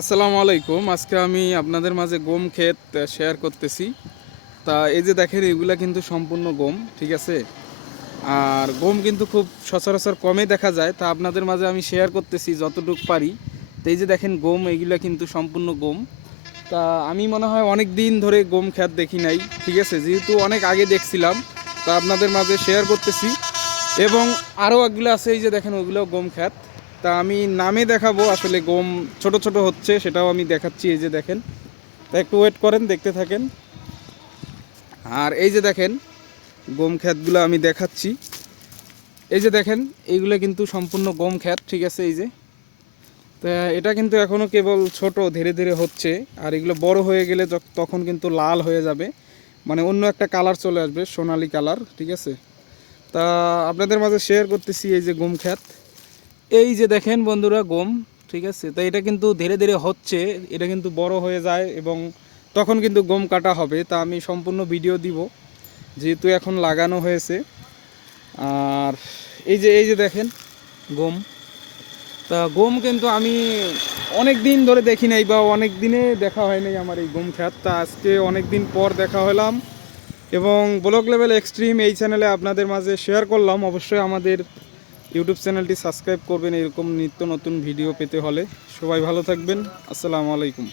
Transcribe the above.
আসসালামু আলাইকুম। আজকে আমি আপনাদের মাঝে গম ক্ষেত শেয়ার করতেছি। তা এই যে দেখেন এগুলা কিন্তু সম্পূর্ণ গম, ঠিক আছে? আর গম কিন্তু খুব সচরাচর কমই দেখা যায়। তা আপনাদের মাঝে আমি শেয়ার করতেছি যতটুকু পারি। তো এই যে দেখেন গম, এগুলা কিন্তু সম্পূর্ণ গম। তা আমি মনে হয় অনেক দিন ধরে গম ক্ষেত দেখি নাই, ঠিক আছে? যেহেতু অনেক আগে দেখছিলাম, তা আপনাদের মাঝে শেয়ার করতেছি। এবং আরও একগুলো আছে, এই যে দেখেন ওগুলোও গম ক্ষেত। তা আমি নামে দেখাবো, আসলে গম ছোট ছোট হচ্ছে সেটাও আমি দেখাচ্ছি। এই যে দেখেন, তা একটু ওয়েট করেন, দেখতে থাকেন। আর এই যে দেখেন গম ক্ষেতগুলো আমি দেখাচ্ছি। এই যে দেখেন এইগুলো কিন্তু সম্পূর্ণ গম ক্ষেত, ঠিক আছে? এই যে, তা এটা কিন্তু এখনও কেবল ছোট, ধীরে ধীরে হচ্ছে। আর এগুলো বড় হয়ে গেলে তখন কিন্তু লাল হয়ে যাবে, মানে অন্য একটা কালার চলে আসবে, সোনালি কালার, ঠিক আছে? তা আপনাদের মাঝে শেয়ার করতেছি এই যে গম ক্ষেত। এই যে দেখেন বন্ধুরা গম, ঠিক আছে? তো এটা কিন্তু ধীরে ধীরে হচ্ছে, এটা কিন্তু বড় হয়ে যায় এবং তখন কিন্তু গম কাটা হবে। তা আমি সম্পূর্ণ ভিডিও দিব, যেহেতু এখন লাগানো হয়েছে। আর এই যে দেখেন গম। তা গম কিন্তু আমি অনেক দিন ধরে দেখি নাই, বা অনেক দিনে দেখা হয় নাই আমার এই গম ক্ষেত। তা আজকে অনেক দিন পর দেখা হলাম এবং ব্লগ লেভেল এক্সট্রিম এই চ্যানেলে আপনাদের মাঝে শেয়ার করলাম। অবশ্যই আমাদের ইউটিউব চ্যানেলটি সাবস্ক্রাইব করবেন এরকম নিত্য নতুন ভিডিও পেতে হলে। সবাই ভালো থাকবেন। আসসালামু আলাইকুম।